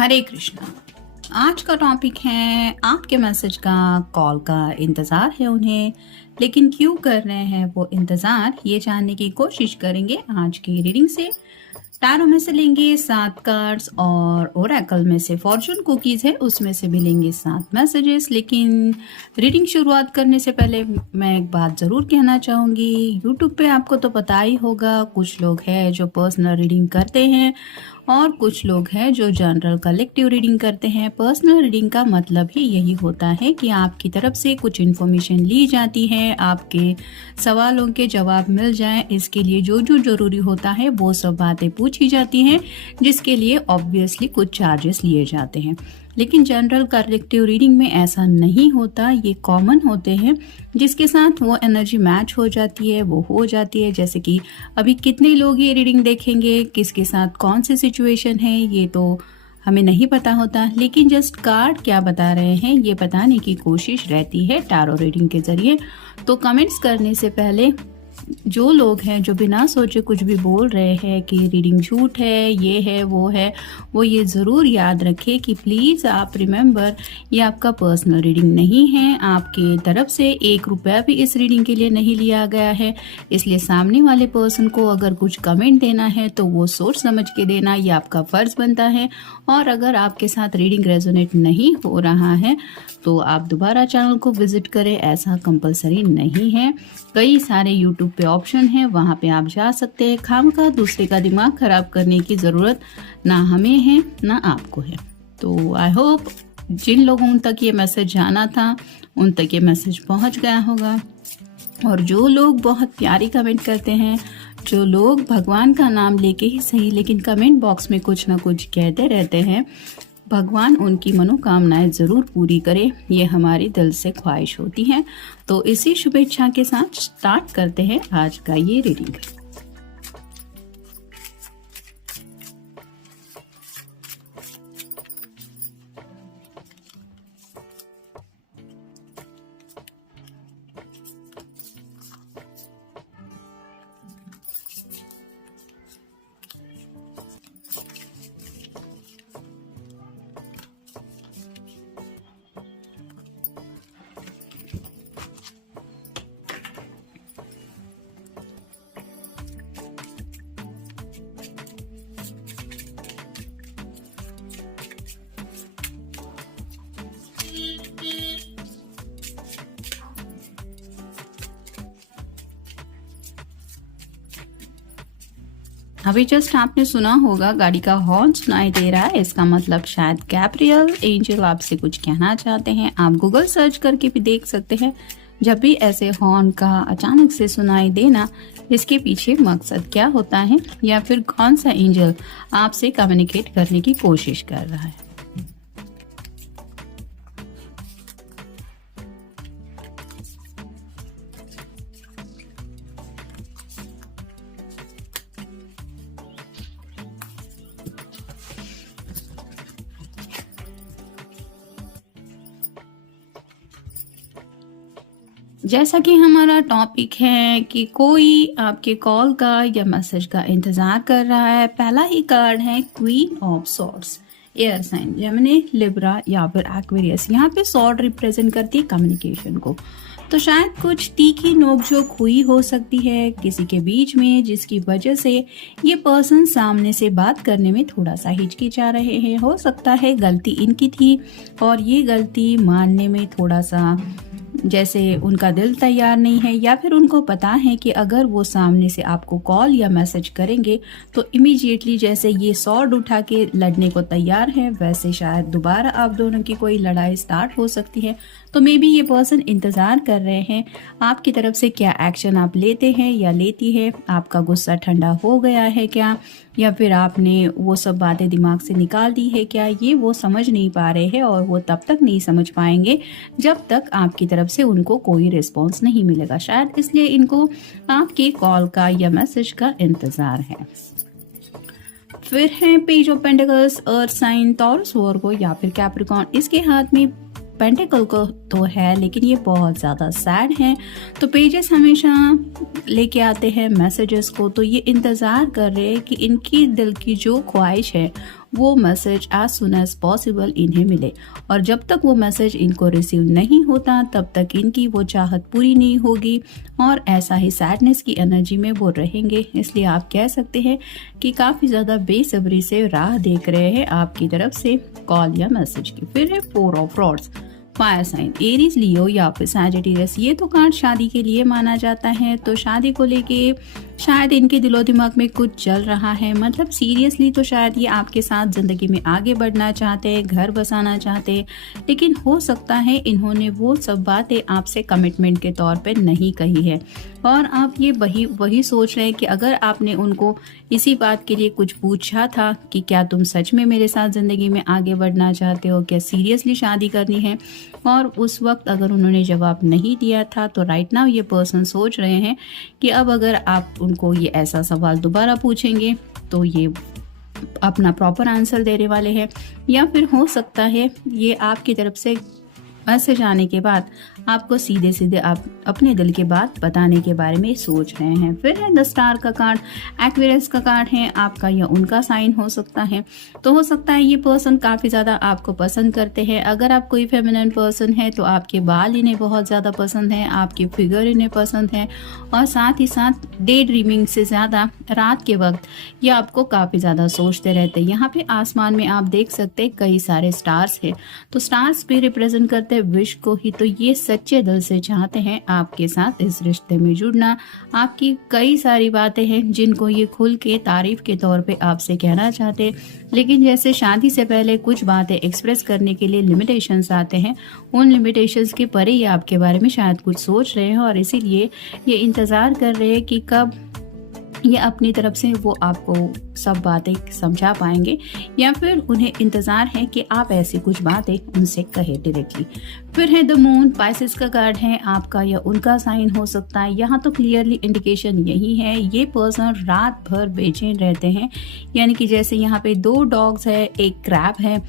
हरे कृष्णा। आज का टॉपिक है आपके मैसेज का, कॉल का इंतज़ार है उन्हें, लेकिन क्यों कर रहे हैं वो इंतज़ार, ये जानने की कोशिश करेंगे आज की रीडिंग से। टैरो में से लेंगे 7 कार्ड्स और ओरेकल में से फॉर्चून कुकीज़ है, उसमें से भी लेंगे 7 मैसेजेस। लेकिन रीडिंग शुरुआत करने से पहले मैं एक बात ज़रूर कहना चाहूँगी। यूट्यूब पे आपको तो पता ही होगा, कुछ लोग हैं जो पर्सनल रीडिंग करते हैं और कुछ लोग हैं जो जनरल कलेक्टिव रीडिंग करते हैं। पर्सनल रीडिंग का मतलब ही यही होता है कि आपकी तरफ से कुछ इन्फॉर्मेशन ली जाती है, आपके सवालों के जवाब मिल जाएं। इसके लिए जो जो ज़रूरी होता है वो सब बातें पूछी जाती हैं, जिसके लिए ऑब्वियसली कुछ चार्जेस लिए जाते हैं। लेकिन जनरल कलेक्टिव रीडिंग में ऐसा नहीं होता, ये कॉमन होते हैं जिसके साथ वो एनर्जी मैच हो जाती है, वो हो जाती है। जैसे कि अभी कितने लोग ये रीडिंग देखेंगे, किसके साथ कौन सी सिचुएशन है, ये तो हमें नहीं पता होता, लेकिन जस्ट कार्ड क्या बता रहे हैं ये बताने की कोशिश रहती है टैरो रीडिंग के जरिए। तो कमेंट्स करने से पहले जो लोग हैं जो बिना सोचे कुछ भी बोल रहे हैं कि रीडिंग झूठ है, ये है, वो ये ज़रूर याद रखें कि प्लीज़ आप रिमेंबर, ये आपका पर्सनल रीडिंग नहीं है। आपके तरफ से 1 रुपया भी इस रीडिंग के लिए नहीं लिया गया है। इसलिए सामने वाले पर्सन को अगर कुछ कमेंट देना है तो वो सोच समझ के देना, ये आपका फ़र्ज़ बनता है। और अगर आपके साथ रीडिंग रेजोनेट नहीं हो रहा है तो आप दोबारा चैनल को विजिट करें, ऐसा कंपलसरी नहीं है। कई सारे यूट्यूब पे ऑप्शन हैं, वहाँ पे आप जा सकते हैं। खामखा दूसरे का दिमाग खराब करने की ज़रूरत ना हमें है ना आपको है। तो आई होप जिन लोगों तक ये मैसेज जाना था उन तक ये मैसेज पहुँच गया होगा। और जो लोग बहुत प्यारी कमेंट करते हैं, जो लोग भगवान का नाम लेके ही सही लेकिन कमेंट बॉक्स में कुछ ना कुछ कहते रहते हैं, भगवान उनकी मनोकामनाएं ज़रूर पूरी करे, ये हमारी दिल से ख्वाहिश होती है। तो इसी शुभेच्छा के साथ स्टार्ट करते हैं आज का ये रीडिंग। अभी जस्ट आपने सुना होगा, गाड़ी का हॉर्न सुनाई दे रहा है, इसका मतलब शायद गैब्रियल एंजल आपसे कुछ कहना चाहते हैं। आप गूगल सर्च करके भी देख सकते हैं। जब भी ऐसे हॉर्न का अचानक से सुनाई देना, इसके पीछे मकसद क्या होता है या फिर कौन सा एंजल आपसे कम्युनिकेट करने की कोशिश कर रहा है। जैसा कि हमारा टॉपिक है कि कोई आपके कॉल का या मैसेज का इंतजार कर रहा है। पहला ही कार्ड है queen of swords, air sign Gemini, Libra या फिर एक्वेरियस। यहाँ पे सॉर्ड रिप्रेजेंट करती है कम्युनिकेशन को। तो शायद कुछ तीखी नोकझोंक हुई हो सकती है किसी के बीच में, जिसकी वजह से ये पर्सन सामने से बात करने में थोड़ा सा हिचकिचा रहे हैं। हो सकता है गलती इनकी थी और ये गलती मानने में थोड़ा सा जैसे उनका दिल तैयार नहीं है, या फिर उनको पता है कि अगर वो सामने से आपको कॉल या मैसेज करेंगे तो इमीडिएटली जैसे ये सॉर्ड उठा के लड़ने को तैयार है, वैसे शायद दोबारा आप दोनों की कोई लड़ाई स्टार्ट हो सकती है। तो मे बी ये पर्सन इंतज़ार कर रहे हैं आपकी तरफ से क्या एक्शन आप लेते हैं या लेती है। आपका गुस्सा ठंडा हो गया है क्या, या फिर आपने वो सब बातें दिमाग से निकाल दी है क्या, ये वो समझ नहीं पा रहे हैं। और वो तब तक नहीं समझ पाएंगे जब तक आपकी तरफ से उनको कोई रिस्पॉन्स नहीं मिलेगा। शायद इसलिए इनको आपके कॉल का या मैसेज का इंतज़ार है। फिर है page of pentacles, earth sign, Taurus, Virgo या फिर कैप्रिकॉर्न। इसके हाथ में पेंटिकल को तो है लेकिन ये बहुत ज़्यादा सैड है। तो पेजेस हमेशा लेके आते हैं मैसेजेस को, तो ये इंतज़ार कर रहे हैं कि इनकी दिल की जो ख्वाहिश है वो message as soon as possible इन्हें मिले, और जब तक वो मैसेज इनको रिसीव नहीं होता तब तक इनकी वो चाहत पूरी नहीं होगी और ऐसा ही सैडनेस की एनर्जी में वो रहेंगे। इसलिए आप कह सकते हैं कि काफ़ी ज़्यादा बेसब्री से राह देख रहे हैं आपकी तरफ से कॉल या मैसेज की। फिर है 4 of rods, fire sign Aries, Leo या फिर सैजिटेरियस। ये तो कार्ड शादी के लिए माना जाता है, तो शादी को लेके शायद इनके दिलो दिमाग में कुछ चल रहा है। मतलब सीरियसली तो शायद ये आपके साथ ज़िंदगी में आगे बढ़ना चाहते हैं, घर बसाना चाहते हैं, लेकिन हो सकता है इन्होंने वो सब बातें आपसे कमिटमेंट के तौर पे नहीं कही है और आप ये वही सोच रहे हैं कि अगर आपने उनको इसी बात के लिए कुछ पूछा था कि क्या तुम सच में मेरे साथ ज़िंदगी में आगे बढ़ना चाहते हो, क्या सीरियसली शादी करनी है, और उस वक्त अगर उन्होंने जवाब नहीं दिया था तो राइट नाउ ये पर्सन सोच रहे हैं कि अब अगर आप उनको ये ऐसा सवाल दोबारा पूछेंगे तो ये अपना प्रॉपर आंसर देने वाले हैं, या फिर हो सकता है ये आपकी तरफ से मैसेज आने के बाद आपको सीधे सीधे आप अपने दिल की बात बताने के बारे में सोच रहे हैं। फिर है द स्टार का कार्ड, एक्वेरियस का कार्ड है, आपका या उनका साइन हो सकता है। तो हो सकता है ये पर्सन काफ़ी ज़्यादा आपको पसंद करते हैं। अगर आप कोई फेमिनिन पर्सन है तो आपके बाल इन्हें बहुत ज़्यादा पसंद है, आपकी फिगर इन्हें पसंद है, और साथ ही साथ डे ड्रीमिंग से ज़्यादा रात के वक्त ये आपको काफ़ी ज़्यादा सोचते रहते हैं। यहाँ पे आसमान में आप देख सकते हैं कई सारे स्टार्स हैं, तो स्टार्स भी रिप्रेजेंट करते हैं विश को ही। तो ये सच्चे दिल से चाहते हैं आपके साथ इस रिश्ते में जुड़ना। आपकी कई सारी बातें हैं जिनको ये खुल के तारीफ के तौर पे आपसे कहना चाहते हैं, लेकिन जैसे शादी से पहले कुछ बातें एक्सप्रेस करने के लिए लिमिटेशंस आते हैं, उन लिमिटेशंस के परे ये आपके बारे में शायद कुछ सोच रहे हैं और इसीलिए ये इंतज़ार कर रहे हैं कि कब ये अपनी तरफ से वो आपको सब बातें समझा पाएंगे, या फिर उन्हें इंतज़ार है कि आप ऐसी कुछ बातें उनसे कहे डायरेक्टली। फिर है द मून, पाइसेस का कार्ड है, आपका या उनका साइन हो सकता है। यहाँ तो क्लियरली इंडिकेशन यही है ये पर्सन रात भर बेचैन रहते हैं, यानी कि जैसे यहाँ पे 2 डॉग्स है, एक क्रैब है,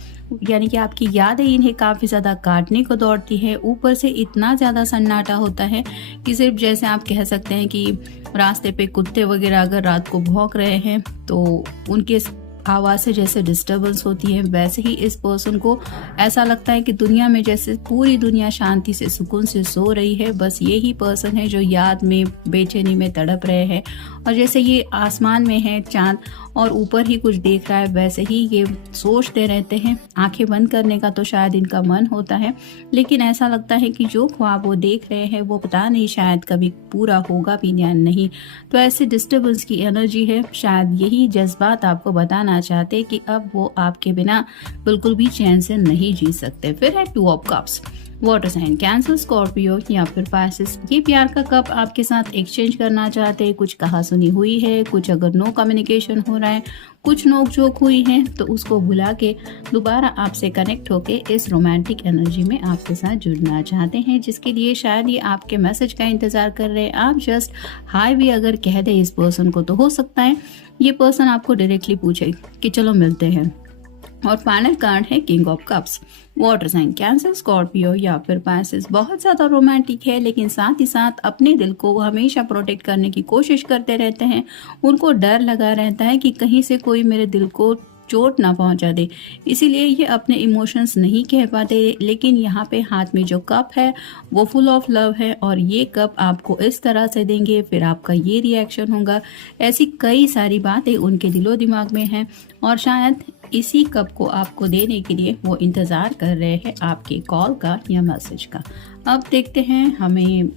यानी कि आपकी यादें इन्हें काफ़ी ज़्यादा काटने को दौड़ती है। ऊपर से इतना ज़्यादा सन्नाटा होता है कि सिर्फ जैसे आप कह सकते हैं कि रास्ते पे कुत्ते वगैरह अगर रात को भौंक रहे हैं तो उनके आवाज़ से जैसे डिस्टर्बेंस होती है, वैसे ही इस पर्सन को ऐसा लगता है कि दुनिया में जैसे पूरी दुनिया शांति से सुकून से सो रही है। बस यही पर्सन है जो याद में बेचैनी में तड़प रहे हैं, और जैसे ये आसमान में है चांद और ऊपर ही कुछ देख रहा है, वैसे ही ये सोचते रहते हैं। आंखें बंद करने का तो शायद इनका मन होता है, लेकिन ऐसा लगता है कि जो ख्वाब वो देख रहे हैं वो पता नहीं शायद कभी पूरा होगा भी या नहीं। तो ऐसे डिस्टर्बेंस की एनर्जी है, शायद यही जज्बात आपको बताना चाहते कि अब वो आपके बिना बिल्कुल भी चैन से नहीं जी सकते। फिर है 2 of cups, water sign, Cancer, Scorpio या फिर पाइसेस। ये प्यार का कप आपके साथ एक्सचेंज करना चाहते हैं, कुछ कहा सुनी हुई है, कुछ अगर नो कम्युनिकेशन हो रहा है, कुछ नोक झोंक हुई है, तो उसको भुला के दोबारा आपसे कनेक्ट होके इस रोमांटिक एनर्जी में आपके साथ जुड़ना चाहते हैं, जिसके लिए शायद ये आपके मैसेज का इंतजार कर रहे हैं। आप जस्ट हाय भी अगर कह दे इस पर्सन को तो हो सकता है ये पर्सन आपको डायरेक्टली पूछे कि चलो मिलते हैं। और फाइनल कार्ड है king of cups, water sign, Cancer, Scorpio या फिर पाइसेस। बहुत ज़्यादा रोमांटिक है, लेकिन साथ ही साथ अपने दिल को वो हमेशा प्रोटेक्ट करने की कोशिश करते रहते हैं। उनको डर लगा रहता है कि कहीं से कोई मेरे दिल को चोट ना पहुंचा दे, इसीलिए ये अपने इमोशंस नहीं कह पाते। लेकिन यहाँ पे हाथ में जो कप है वो फुल ऑफ लव है, और ये कप आपको इस तरह से देंगे, फिर आपका ये रिएक्शन होगा। ऐसी कई सारी बातें उनके दिलो दिमाग में हैं, और शायद इसी कप को आपको देने के लिए वो इंतज़ार कर रहे हैं आपके कॉल का या मैसेज का। अब देखते हैं हमें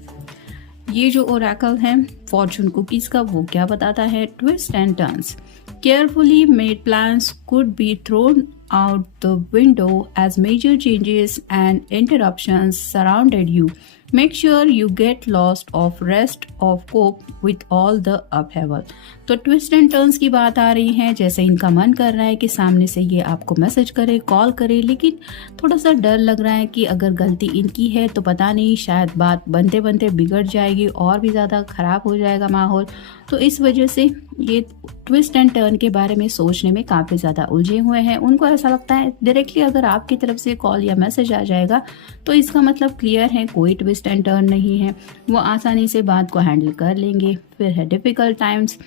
ये जो ओरेकल है फॉर्चून कुकीज़ का वो क्या बताता है। Twist and turns, carefully made plans could be thrown out the window as major changes and interruptions surrounded you. Make sure you get lost of rest of cope with all the upheaval. तो twist and turns की बात आ रही है, जैसे इनका मन कर रहा है कि सामने से ये आपको मैसेज करे, कॉल करे, लेकिन थोड़ा सा डर लग रहा है कि अगर गलती इनकी है तो पता नहीं शायद बात बनते बनते बिगड़ जाएगी और भी ज़्यादा ख़राब हो जाएगा माहौल। तो इस वजह से ये ट्विस्ट एंड टर्न के बारे में सोचने में काफ़ी ज़्यादा उलझे हुए हैं। उनको ऐसा लगता है डायरेक्टली अगर आपकी तरफ से कॉल या मैसेज आ जाएगा तो इसका मतलब क्लियर है कोई ट्विस्ट एंड टर्न नहीं है, वो आसानी से बात को हैंडल कर लेंगे। फिर है difficult times,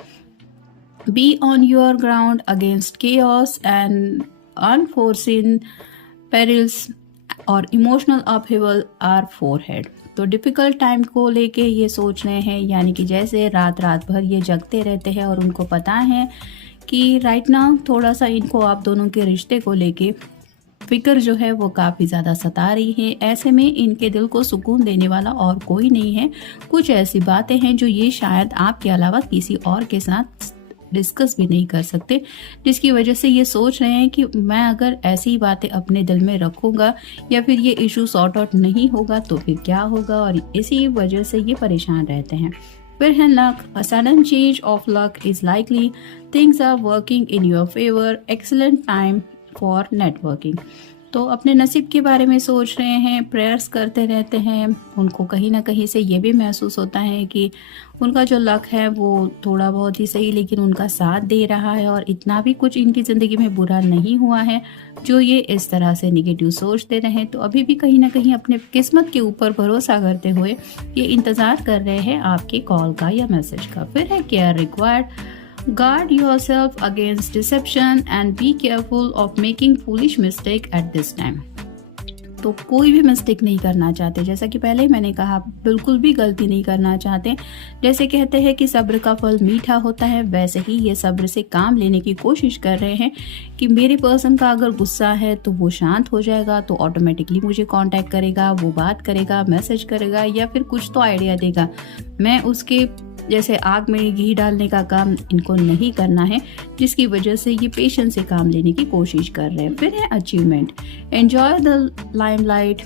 Be on your ground against chaos and unforeseen perils और इमोशनल अपहेवल आर फोरहेड। तो डिफ़िकल्ट टाइम को लेके ये सोच रहे हैं, यानी कि जैसे रात रात भर ये जगते रहते हैं और उनको पता है कि राइट नाउ थोड़ा सा इनको आप दोनों के रिश्ते को लेके फिक्र जो है वो काफ़ी ज़्यादा सता रही है। ऐसे में इनके दिल को सुकून देने वाला और कोई नहीं है। कुछ ऐसी बातें हैं जो ये शायद आपके अलावा किसी और के साथ डिस्कस भी नहीं कर सकते, जिसकी वजह से ये सोच रहे हैं कि मैं अगर ऐसी बातें अपने दिल में रखूँगा या फिर ये इशू सॉर्ट आउट नहीं होगा तो फिर क्या होगा, और इसी वजह से ये परेशान रहते हैं। फिर है luck, a sudden change of luck is likely, things are working in your favour, excellent time for networking. तो अपने नसीब के बारे में सोच रहे हैं, प्रेयर्स करते रहते हैं। उनको कहीं ना कहीं से ये भी महसूस होता है कि उनका जो लक है वो थोड़ा बहुत ही सही लेकिन उनका साथ दे रहा है, और इतना भी कुछ इनकी ज़िंदगी में बुरा नहीं हुआ है जो ये इस तरह से निगेटिव सोचते रहे। तो अभी भी कहीं ना कहीं अपने किस्मत के ऊपर भरोसा करते हुए ये इंतज़ार कर रहे हैं आपके कॉल का या मैसेज का। फिर है care required, guard yourself against deception and be careful of making foolish mistake at this time। तो कोई भी मिस्टेक नहीं करना चाहते, जैसा कि पहले मैंने कहा, बिल्कुल भी गलती नहीं करना चाहते। जैसे कहते हैं कि सब्र का फल मीठा होता है, वैसे ही ये सब्र से काम लेने की कोशिश कर रहे हैं कि मेरे पर्सन का अगर गुस्सा है तो वो शांत हो जाएगा, तो ऑटोमेटिकली मुझे कांटेक्ट करेगा, वो बात करेगा, मैसेज करेगा या फिर कुछ तो आइडिया देगा। मैं उसके जैसे आग में घी डालने का काम इनको नहीं करना है, जिसकी वजह से ये पेशेंस से काम लेने की कोशिश कर रहे हैं। फिर है achievement, enjoy the limelight,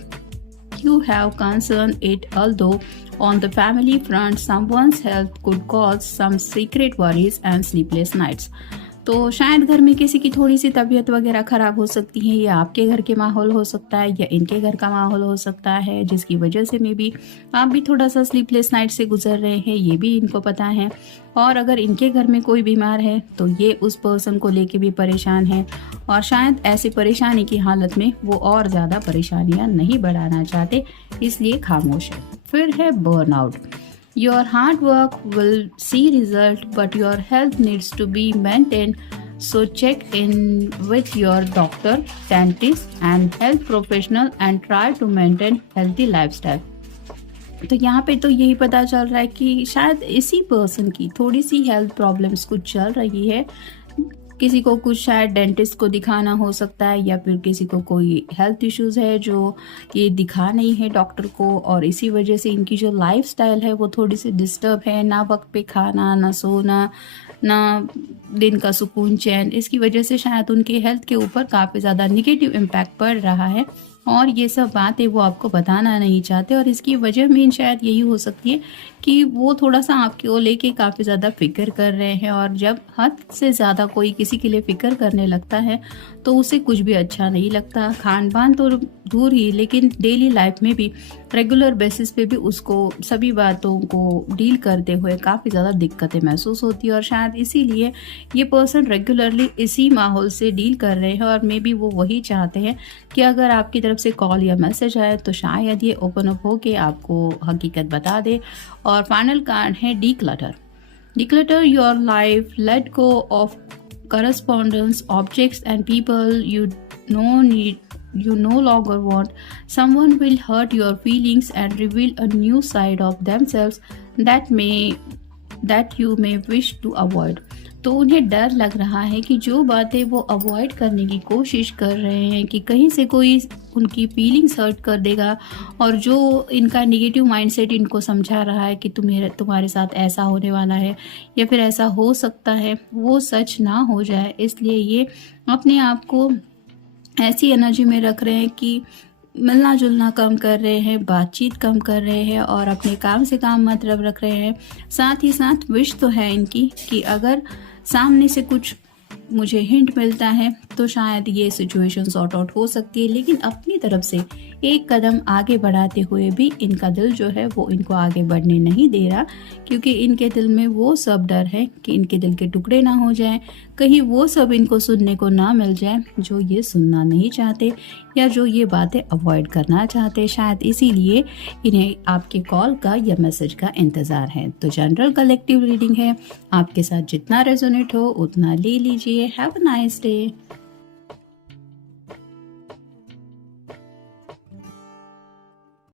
you have concern it, although on the family front someone's health could cause some secret worries and sleepless nights। तो शायद घर में किसी की थोड़ी सी तबीयत वगैरह ख़राब हो सकती है, या आपके घर के माहौल हो सकता है या इनके घर का माहौल हो सकता है, जिसकी वजह से मे बी आप भी थोड़ा सा स्लीपलेस नाइट से गुजर रहे हैं, ये भी इनको पता है। और अगर इनके घर में कोई बीमार है तो ये उस पर्सन को लेके भी परेशान है, और शायद ऐसी परेशानी की हालत में वो और ज़्यादा परेशानियाँ नहीं बढ़ाना चाहते, इसलिए खामोश है। फिर है burnout, your hard work will see result but your health needs to be maintained, so check in with your doctor, dentist and health professional and try to maintain healthy lifestyle। तो यहाँ पे तो यही पता चल रहा है कि शायद इसी पर्सन की थोड़ी सी हेल्थ प्रॉब्लम्स कुछ चल रही है। किसी को कुछ शायद डेंटिस्ट को दिखाना हो सकता है, या फिर किसी को कोई हेल्थ इश्यूज़ है जो ये दिखा नहीं है डॉक्टर को, और इसी वजह से इनकी जो लाइफस्टाइल है वो थोड़ी सी डिस्टर्ब है। ना वक्त पे खाना, ना सोना, ना दिन का सुकून चैन, इसकी वजह से शायद उनके हेल्थ के ऊपर काफ़ी ज़्यादा निगेटिव इम्पैक्ट पड़ रहा है, और ये सब बातें वो आपको बताना नहीं चाहते। और इसकी वजह मेन शायद यही हो सकती है कि वो थोड़ा सा आपके को लेके काफ़ी ज़्यादा फिक्र कर रहे हैं, और जब हद से ज़्यादा कोई किसी के लिए फ़िक्र करने लगता है तो उसे कुछ भी अच्छा नहीं लगता। खान पान तो दूर ही, लेकिन डेली लाइफ में भी रेगुलर बेसिस पे भी उसको सभी बातों को डील करते हुए काफ़ी ज़्यादा दिक्कतें महसूस होती है, और शायद इसीलिए ये पर्सन रेगुलरली इसी माहौल से डील कर रहे हैं। और मे बी वो वही चाहते हैं कि अगर आपकी तरफ से कॉल या मैसेज आए तो शायद ये ओपन अप हो के आपको हकीकत बता दे। और फाइनल कार्ड है declutter, declutter your life, let go of correspondence, objects and people you no longer want. Someone will hurt your feelings and reveal a new side of themselves that you may wish to avoid। तो उन्हें डर लग रहा है कि जो बातें वो अवॉइड करने की कोशिश कर रहे हैं कि कहीं से कोई उनकी फीलिंग्स हर्ट कर देगा, और जो इनका नेगेटिव माइंडसेट इनको समझा रहा है कि तुम्हारे साथ ऐसा होने वाला है या फिर ऐसा हो सकता है, वो सच ना हो जाए। इसलिए ये अपने आप को ऐसी एनर्जी में रख रहे हैं कि मिलना जुलना कम कर रहे हैं, बातचीत कम कर रहे हैं, और अपने काम से काम मतलब रख रहे हैं। साथ ही साथ विश तो है इनकी कि अगर सामने से कुछ मुझे हिंट मिलता है तो शायद ये सिचुएशन सॉर्ट आउट हो सकती है, लेकिन अपनी तरफ से एक कदम आगे बढ़ाते हुए भी इनका दिल जो है वो इनको आगे बढ़ने नहीं दे रहा, क्योंकि इनके दिल में वो सब डर है कि इनके दिल के टुकड़े ना हो जाएं, कहीं वो सब इनको सुनने को ना मिल जाए जो ये सुनना नहीं चाहते या जो ये बातें अवॉइड करना चाहते। शायद इसीलिए इन्हें आपके कॉल का या मैसेज का इंतज़ार है। तो जनरल कलेक्टिव रीडिंग है, आपके साथ जितना रेजोनेट हो उतना ले लीजिए। Have a nice day.